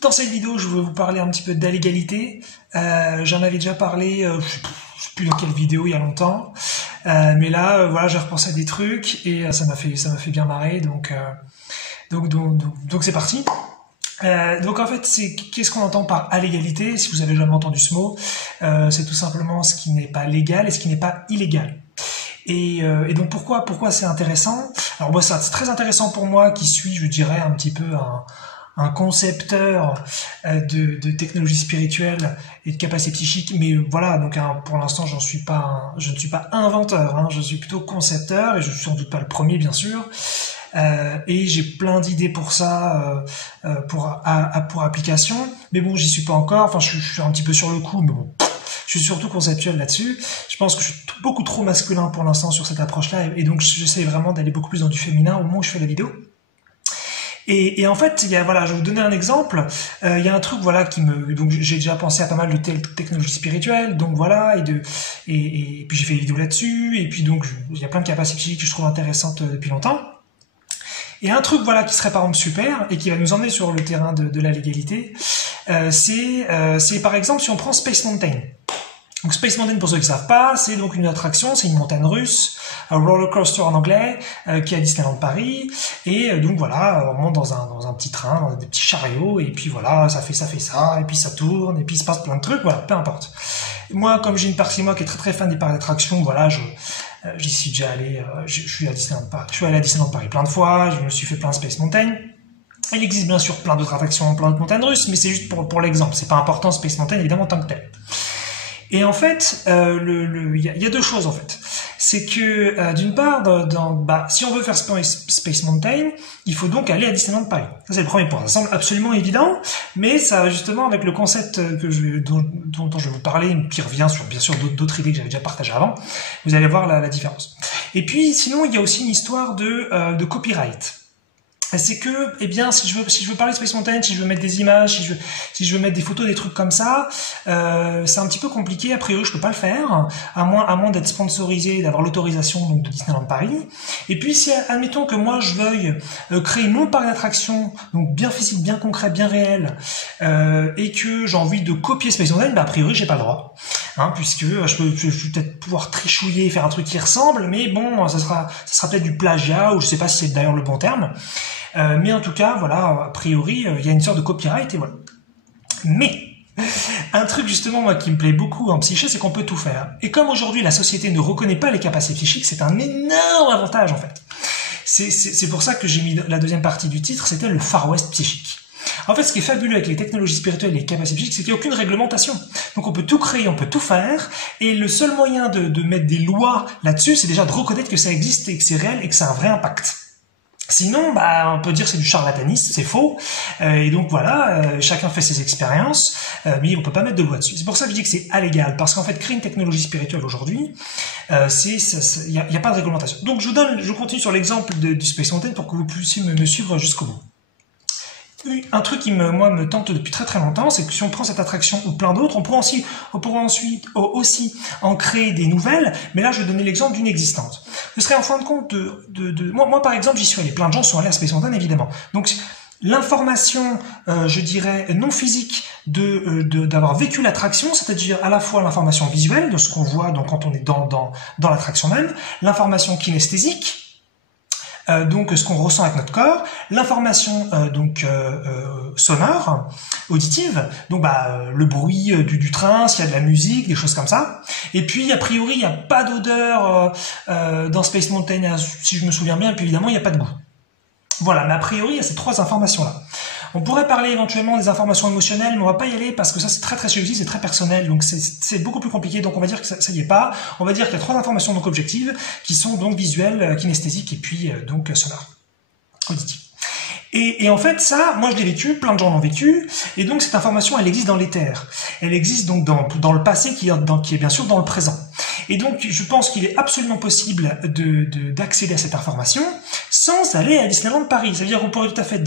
Dans cette vidéo, je vais vous parler un petit peu d'allégalité. J'en avais déjà parlé, je sais plus dans quelle vidéo il y a longtemps, mais là, voilà, j'ai repensé à des trucs et ça m'a fait bien marrer, donc c'est parti. Donc en fait, qu'est-ce qu'on entend par allégalité? Si vous avez jamais entendu ce mot, c'est tout simplement ce qui n'est pas légal et ce qui n'est pas illégal. Et donc pourquoi c'est intéressant? Alors moi, c'est très intéressant pour moi qui suis, je dirais, un petit peu un concepteur de technologie spirituelle et de capacité psychique, mais voilà, donc pour l'instant je ne suis pas inventeur, hein, je suis plutôt concepteur et je suis sans doute pas le premier bien sûr. Et j'ai plein d'idées pour ça, pour application, mais bon, j'y suis pas encore. Enfin, je suis un petit peu sur le coup, mais bon, je suis surtout conceptuel là-dessus. Je pense que je suis beaucoup trop masculin pour l'instant sur cette approche-là, et donc j'essaie vraiment d'aller beaucoup plus dans du féminin au moment où je fais la vidéo. Et en fait, voilà, je vais vous donner un exemple. Il y a un truc, voilà, donc j'ai déjà pensé à pas mal de technologies spirituelles, donc voilà, et puis j'ai fait des vidéos là-dessus, et puis donc il y a plein de capacités psychiques que je trouve intéressantes depuis longtemps. Et un truc, voilà, qui serait par exemple super et qui va nous emmener sur le terrain de la légalité, c'est par exemple si on prend Space Mountain. Donc Space Mountain, pour ceux qui ne savent pas, c'est donc une attraction, c'est une montagne russe, un roller coaster en anglais, qui est à Disneyland Paris, et donc voilà, on monte dans un petit train, dans des petits chariots, et puis voilà, ça fait ça, et puis ça tourne, et puis il se passe plein de trucs, voilà, peu importe. Moi, comme j'ai une partie de moi qui est très très fan des parcs d'attractions, voilà, j'y suis déjà allé, je suis allé à Disneyland Paris plein de fois, je me suis fait plein de Space Mountain. Il existe bien sûr plein d'autres attractions, plein d'autres montagnes russes, mais c'est juste pour l'exemple, c'est pas important Space Mountain évidemment en tant que tel. Et en fait, il y a deux choses en fait. C'est que d'une part, si on veut faire Space Mountain, il faut donc aller à Disneyland Paris. Ça c'est le premier point. Ça semble absolument évident, mais ça justement avec le concept dont je vais vous parler, qui revient sur bien sûr d'autres idées que j'avais déjà partagées avant, vous allez voir la différence. Et puis sinon, il y a aussi une histoire de copyright. C'est que, eh bien, si je veux parler de Space Mountain, si je veux mettre des images, si je veux mettre des photos, des trucs comme ça, c'est un petit peu compliqué. A priori, je peux pas le faire, à moins d'être sponsorisé, d'avoir l'autorisation donc de Disneyland Paris. Et puis, si admettons que moi je veuille créer mon parc d'attractions, donc bien physique, bien concret, bien réel, et que j'ai envie de copier Space Mountain, a priori, j'ai pas le droit, hein, puisque je vais peut-être pouvoir trichouiller et faire un truc qui ressemble, mais bon, ça sera peut-être du plagiat, ou je sais pas si c'est d'ailleurs le bon terme. Mais en tout cas, voilà, a priori, il y a une sorte de copyright et voilà. Mais un truc justement moi qui me plaît beaucoup en psyché, c'est qu'on peut tout faire. Et comme aujourd'hui la société ne reconnaît pas les capacités psychiques, c'est un énorme avantage en fait. C'est pour ça que j'ai mis la deuxième partie du titre, c'était le Far West psychique. En fait, ce qui est fabuleux avec les technologies spirituelles et les capacités psychiques, c'est qu'il n'y a aucune réglementation. Donc on peut tout créer, on peut tout faire, et le seul moyen de mettre des lois là-dessus, c'est déjà de reconnaître que ça existe et que c'est réel et que ça a un vrai impact. Sinon, on peut dire que c'est du charlatanisme, c'est faux, et donc voilà, chacun fait ses expériences, mais on peut pas mettre de loi dessus. C'est pour ça que je dis que c'est illégal, parce qu'en fait, créer une technologie spirituelle aujourd'hui, il y a pas de réglementation. Donc je continue sur l'exemple du Space Mountain pour que vous puissiez me suivre jusqu'au bout. Un truc qui me tente depuis très très longtemps, c'est que si on prend cette attraction ou plein d'autres, on pourra ensuite aussi en créer des nouvelles, mais là je vais donner l'exemple d'une existante. Ce serait en fin de compte moi par exemple, j'y suis allé, plein de gens sont allés à Space Mountain évidemment. Donc l'information, je dirais, non physique d'avoir vécu l'attraction, c'est-à-dire à la fois l'information visuelle de ce qu'on voit donc quand on est dans l'attraction même, l'information kinesthésique, donc ce qu'on ressent avec notre corps, l'information sonore, auditive, donc le bruit du train, s'il y a de la musique, des choses comme ça. Et puis a priori il n'y a pas d'odeur dans Space Mountain, si je me souviens bien, et puis évidemment il n'y a pas de goût. Voilà, mais a priori il y a ces trois informations-là. On pourrait parler éventuellement des informations émotionnelles, mais on va pas y aller parce que ça c'est très très subjectif, c'est très personnel, donc c'est beaucoup plus compliqué, donc on va dire que ça y est pas. On va dire qu'il y a trois informations donc objectives, qui sont donc visuelles, kinesthésiques et puis donc sonores, auditives. Et en fait, ça, moi je l'ai vécu, plein de gens l'ont vécu, et donc cette information, elle existe dans l'éther. Elle existe donc dans le passé qui est bien sûr dans le présent. Et donc, je pense qu'il est absolument possible d'accéder à cette information sans aller à Disneyland Paris. C'est-à-dire qu'on pourrait tout à fait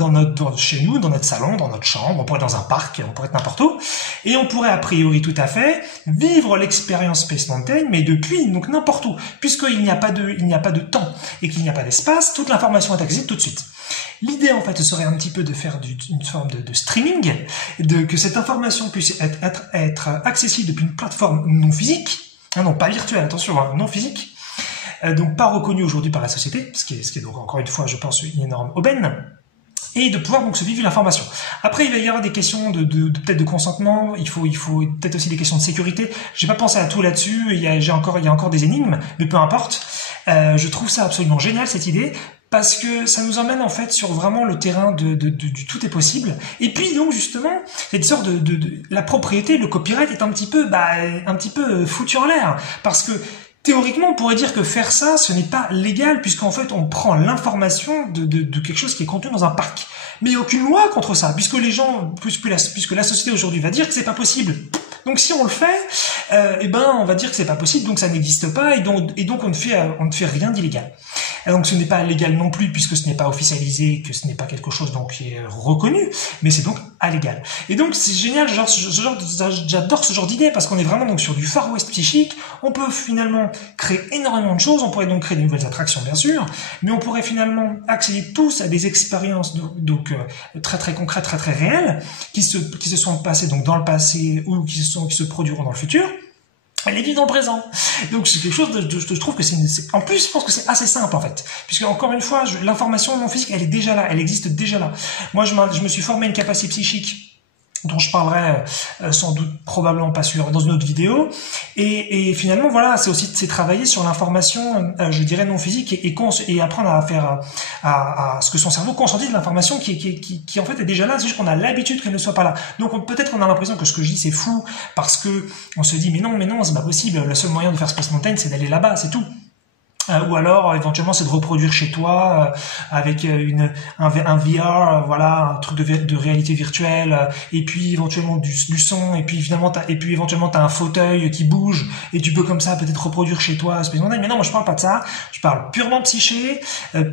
chez nous, dans notre salon, dans notre chambre, on pourrait être dans un parc, on pourrait être n'importe où, et on pourrait a priori tout à fait vivre l'expérience Space Mountain, mais depuis, donc n'importe où, puisqu'il n'y a pas de temps et qu'il n'y a pas d'espace, toute l'information est accessible tout de suite. L'idée, en fait, serait un petit peu de faire une forme de streaming, que cette information puisse être accessible depuis une plateforme non physique, non pas virtuelle, attention, non physique, donc pas reconnue aujourd'hui par la société, ce qui est donc encore une fois, je pense, une énorme aubaine, et de pouvoir donc se vivre l'information. Après, il va y avoir des questions peut-être de consentement, il faut peut-être aussi des questions de sécurité. J'ai pas pensé à tout là-dessus, il y a encore des énigmes, mais peu importe. Je trouve ça absolument génial, cette idée, parce que ça nous emmène en fait sur vraiment le terrain du tout est possible. Et puis donc justement, cette sorte la propriété, le copyright est un petit peu foutu en l'air, parce que théoriquement, on pourrait dire que faire ça, ce n'est pas légal, puisqu'en fait, on prend l'information de quelque chose qui est contenu dans un parc. Mais il n'y a aucune loi contre ça, puisque puisque la société aujourd'hui va dire que c'est pas possible. Donc si on le fait, on va dire que c'est pas possible, donc ça n'existe pas, et donc on ne fait rien d'illégal. Et donc ce n'est pas légal non plus, puisque ce n'est pas officialisé, que ce n'est pas quelque chose donc qui est reconnu, mais c'est donc illégal. Et donc c'est génial, j'adore ce genre d'idée, parce qu'on est vraiment donc sur du Far West psychique. On peut finalement créer énormément de choses, on pourrait donc créer de nouvelles attractions bien sûr, mais on pourrait finalement accéder tous à des expériences donc très très concrètes, très très réelles, qui se sont passées donc dans le passé ou qui se produiront dans le futur. Elle est vivre dans le présent. Donc c'est quelque chose je trouve que en plus je pense que c'est assez simple en fait, puisque encore une fois l'information non physique elle est déjà là, elle existe déjà là. Moi je me suis formé une capacité psychique dont je parlerai sans doute probablement pas sûr dans une autre vidéo, et finalement voilà, c'est travailler sur l'information je dirais non physique et apprendre à faire à ce que son cerveau conscientise de l'information qui en fait est déjà là, c'est juste qu'on a l'habitude qu'elle ne soit pas là. Donc peut-être qu'on a l'impression que ce que je dis c'est fou, parce que on se dit mais non c'est pas possible, le seul moyen de faire Space Mountain c'est d'aller là-bas, c'est tout. Ou alors éventuellement c'est de reproduire chez toi avec un VR, voilà, un truc de réalité virtuelle, et puis éventuellement du son, et puis éventuellement t'as un fauteuil qui bouge et tu peux comme ça peut-être reproduire chez toi Space Mountain. Mais non, moi je parle pas de ça, je parle purement psyché,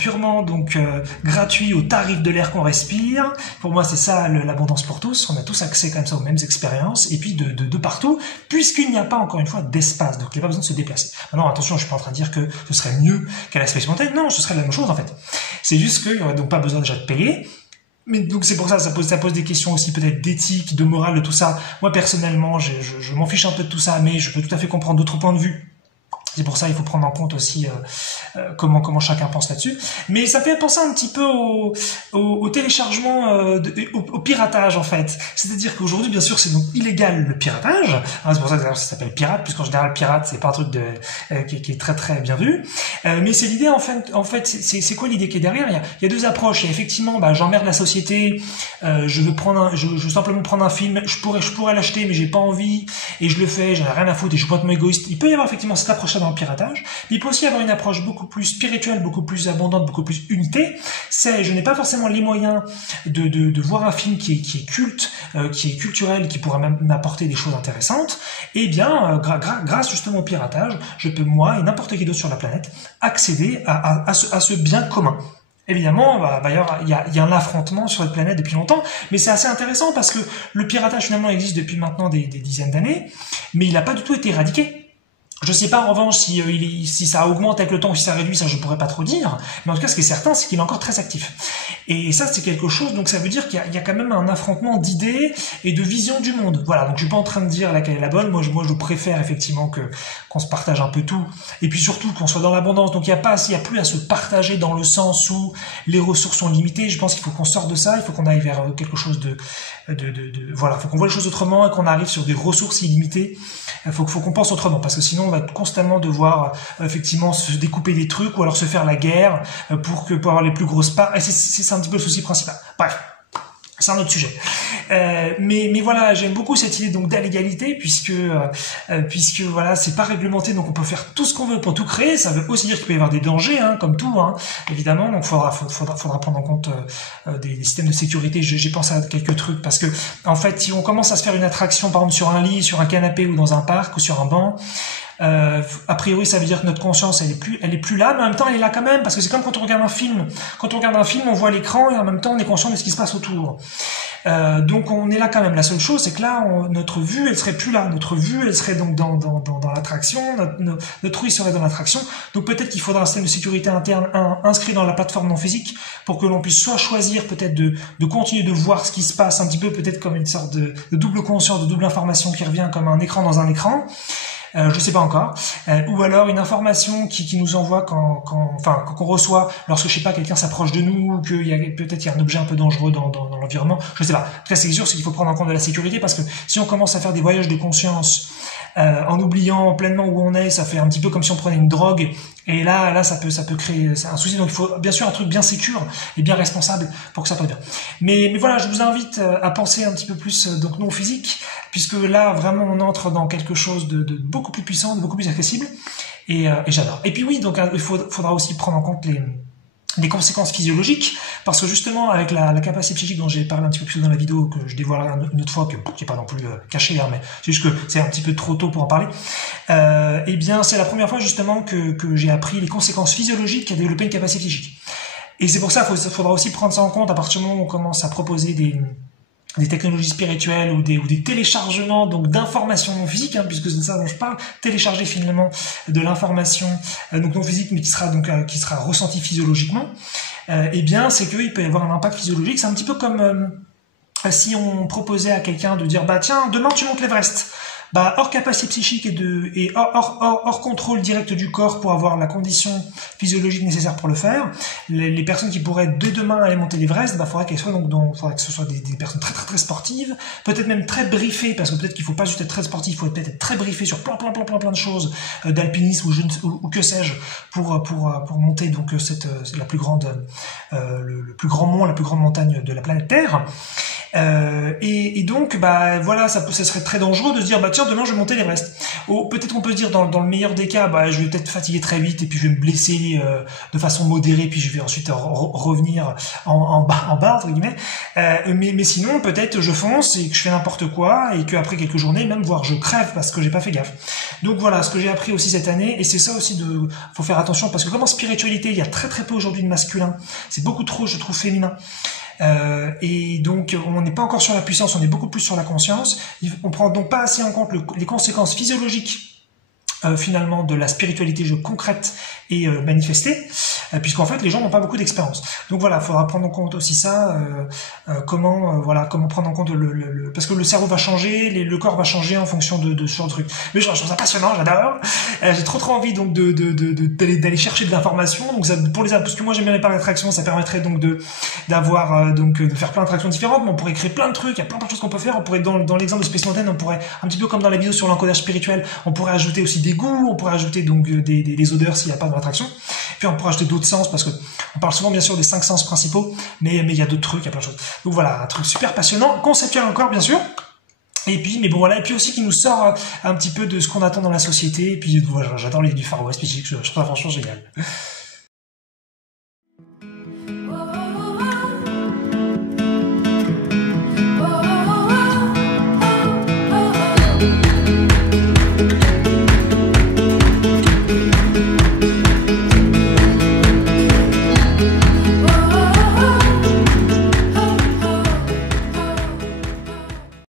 purement donc gratuit au tarif de l'air qu'on respire. Pour moi c'est ça l'abondance pour tous, on a tous accès comme ça aux mêmes expériences, et puis de partout, puisqu'il n'y a pas encore une fois d'espace, donc il n'y a pas besoin de se déplacer. Maintenant attention, je suis pas en train de dire que ce serait mieux qu'à la Space Mountain, non, ce serait la même chose en fait. C'est juste qu'il n'y aurait donc pas besoin déjà de payer, mais donc c'est pour ça pose des questions aussi peut-être d'éthique, de morale, de tout ça. Moi personnellement, je m'en fiche un peu de tout ça, mais je peux tout à fait comprendre d'autres points de vue. C'est pour ça il faut prendre en compte aussi comment chacun pense là-dessus. Mais ça fait penser un petit peu au téléchargement, au piratage en fait. C'est-à-dire qu'aujourd'hui, bien sûr, c'est donc illégal le piratage. C'est pour ça que ça s'appelle pirate, puisqu'en général, pirate, c'est pas un truc qui est très très bien vu. Mais c'est l'idée en fait, c'est quoi l'idée qui est derrière? Il y a deux approches. Il y a effectivement, j'emmerde la société. Je veux simplement prendre un film. Je pourrais l'acheter, mais j'ai pas envie, et je le fais. J'en ai rien à foutre et je suis complètement égoïste. Il peut y avoir effectivement cette approche dans le piratage, mais il peut aussi avoir une approche beaucoup plus spirituelle, beaucoup plus abondante, beaucoup plus unité. C'est, je n'ai pas forcément les moyens de voir un film qui est culte, qui est culturel, qui pourrait même m'apporter des choses intéressantes. Et bien, grâce justement au piratage, je peux, moi et n'importe qui d'autre sur la planète, accéder à ce bien commun. Évidemment, il y a un affrontement sur cette planète depuis longtemps, mais c'est assez intéressant parce que le piratage finalement existe depuis maintenant des dizaines d'années, mais il n'a pas du tout été éradiqué. Je sais pas en revanche si ça augmente avec le temps ou si ça réduit, ça je pourrais pas trop dire, mais en tout cas ce qui est certain c'est qu'il est encore très actif. Et ça c'est quelque chose, donc ça veut dire qu'il y a quand même un affrontement d'idées et de vision du monde. Voilà, donc je suis pas en train de dire laquelle est la bonne, moi je préfère effectivement qu'on se partage un peu tout, et puis surtout qu'on soit dans l'abondance, donc il y a plus à se partager dans le sens où les ressources sont limitées. Je pense qu'il faut qu'on sorte de ça, il faut qu'on aille vers quelque chose voilà, faut qu'on voit les choses autrement et qu'on arrive sur des ressources illimitées. Faut qu'on pense autrement, parce que sinon on va constamment devoir effectivement se découper des trucs ou alors se faire la guerre pour avoir les plus grosses parts. Et c'est un petit peu le souci principal. Bref, c'est un autre sujet. Mais voilà, j'aime beaucoup cette idée donc d'égalité puisque voilà, c'est pas réglementé, donc on peut faire tout ce qu'on veut pour tout créer. Ça veut aussi dire qu'il peut y avoir des dangers, hein, comme tout, hein, évidemment. Donc faudra prendre en compte des systèmes de sécurité. J'ai pensé à quelques trucs parce que en fait, si on commence à se faire une attraction, par exemple sur un lit, sur un canapé ou dans un parc ou sur un banc, a priori, ça veut dire que notre conscience, elle est plus là, mais en même temps, elle est là quand même, parce que c'est comme quand on regarde un film. Quand on regarde un film, on voit l'écran et en même temps, on est conscient de ce qui se passe autour. Donc, on est là quand même. La seule chose, c'est que là, notre vue, elle serait plus là. Notre vue, elle serait donc dans l'attraction. Notre ouïe serait dans l'attraction. Donc, peut-être qu'il faudra un système de sécurité interne inscrit dans la plateforme non physique pour que l'on puisse soit choisir peut-être de continuer de voir ce qui se passe un petit peu, peut-être comme une sorte de double conscience, de double information qui revient comme un écran dans un écran. Je sais pas encore, ou alors une information qui nous envoie qu'on reçoit lorsque je sais pas quelqu'un s'approche de nous, ou qu'il y a peut-être un objet un peu dangereux dans l'environnement. Je sais pas. Très c'est sûr, c'est qu'il faut prendre en compte de la sécurité parce que si on commence à faire des voyages de conscience en oubliant pleinement où on est, ça fait un petit peu comme si on prenait une drogue. Et là, ça peut créer un souci. Donc, il faut bien sûr un truc bien sécure et bien responsable pour que ça passe bien. Mais voilà, je vous invite à penser un petit peu plus donc non physique, puisque là, vraiment, on entre dans quelque chose de beaucoup plus puissant, de beaucoup plus accessible. Et j'adore. Et puis oui, donc il faudra aussi prendre en compte les conséquences physiologiques, parce que justement avec la capacité psychique dont j'ai parlé un petit peu plus dans la vidéo, que je dévoilerai une autre fois, qui est pas non plus cachée, hein, mais c'est juste que c'est un petit peu trop tôt pour en parler, eh bien c'est la première fois justement que j'ai appris les conséquences physiologiques à développer une capacité psychique. Et c'est pour ça qu'il faudra aussi prendre ça en compte à partir du moment où on commence à proposer des technologies spirituelles ou des téléchargements donc d'informations non physiques, hein, puisque c'est ça dont je parle, télécharger finalement de l'information donc non physique mais qui sera ressentie physiologiquement, eh bien c'est qu'il peut y avoir un impact physiologique. C'est un petit peu comme si on proposait à quelqu'un de dire bah tiens demain tu montes l'Everest. Bah, hors capacité psychique et hors contrôle direct du corps pour avoir la condition physiologique nécessaire pour le faire, les personnes qui pourraient dès demain aller monter l'Everest, bah, faudrait que ce soit des personnes très très très sportives, peut-être même très briefées, parce que peut-être qu'il faut pas juste être très sportif, il faut peut-être être très briefé sur plein de choses, d'alpinisme ou que sais-je, pour monter donc c'est la plus grande, le plus grand mont, la plus grande montagne de la planète Terre. Et donc bah voilà, ça serait très dangereux de se dire bah tiens demain je vais monter l'Everest. Peut-être qu'on peut se dire dans le meilleur des cas bah je vais peut-être fatiguer très vite et puis je vais me blesser de façon modérée puis je vais ensuite revenir en bas entre guillemets. Mais sinon peut-être je fonce et que je fais n'importe quoi et qu'après quelques journées même voire je crève parce que j'ai pas fait gaffe. Donc voilà ce que j'ai appris aussi cette année, et c'est ça aussi faut faire attention parce que comme en spiritualité il y a très très peu aujourd'hui de masculin, c'est beaucoup trop je trouve féminin. Et donc on n'est pas encore sur la puissance, on est beaucoup plus sur la conscience. On prend donc pas assez en compte les conséquences physiologiques finalement de la spiritualité concrète et manifestée, puisqu'en fait les gens n'ont pas beaucoup d'expérience. Donc voilà, il faudra prendre en compte aussi ça, comment prendre en compte parce que le cerveau va changer, le corps va changer en fonction de ce genre de truc. Mais je trouve ça passionnant, j'adore. J'ai trop envie donc d'aller chercher de l'information. Donc ça, parce que moi j'aime bien les parcs d'attractions, ça permettrait donc de faire plein d'attractions différentes, mais on pourrait créer plein de trucs, il y a plein de choses qu'on peut faire. On pourrait dans l'exemple de Space Mountain, on pourrait un petit peu comme dans la vidéo sur l'encodage spirituel, on pourrait ajouter aussi des goûts, on pourrait ajouter donc des odeurs s'il n'y a pas dans l'attraction. Puis on pourrait ajouter d'autres sens parce que on parle souvent bien sûr des 5 sens principaux, mais il y a d'autres trucs, il y a plein de choses. Donc voilà, un truc super passionnant, conceptuel encore bien sûr. Et puis, mais bon voilà, et puis aussi qui nous sort un petit peu de ce qu'on attend dans la société. Et puis voilà, j'adore les du Far West, puis je trouve ça franchement génial.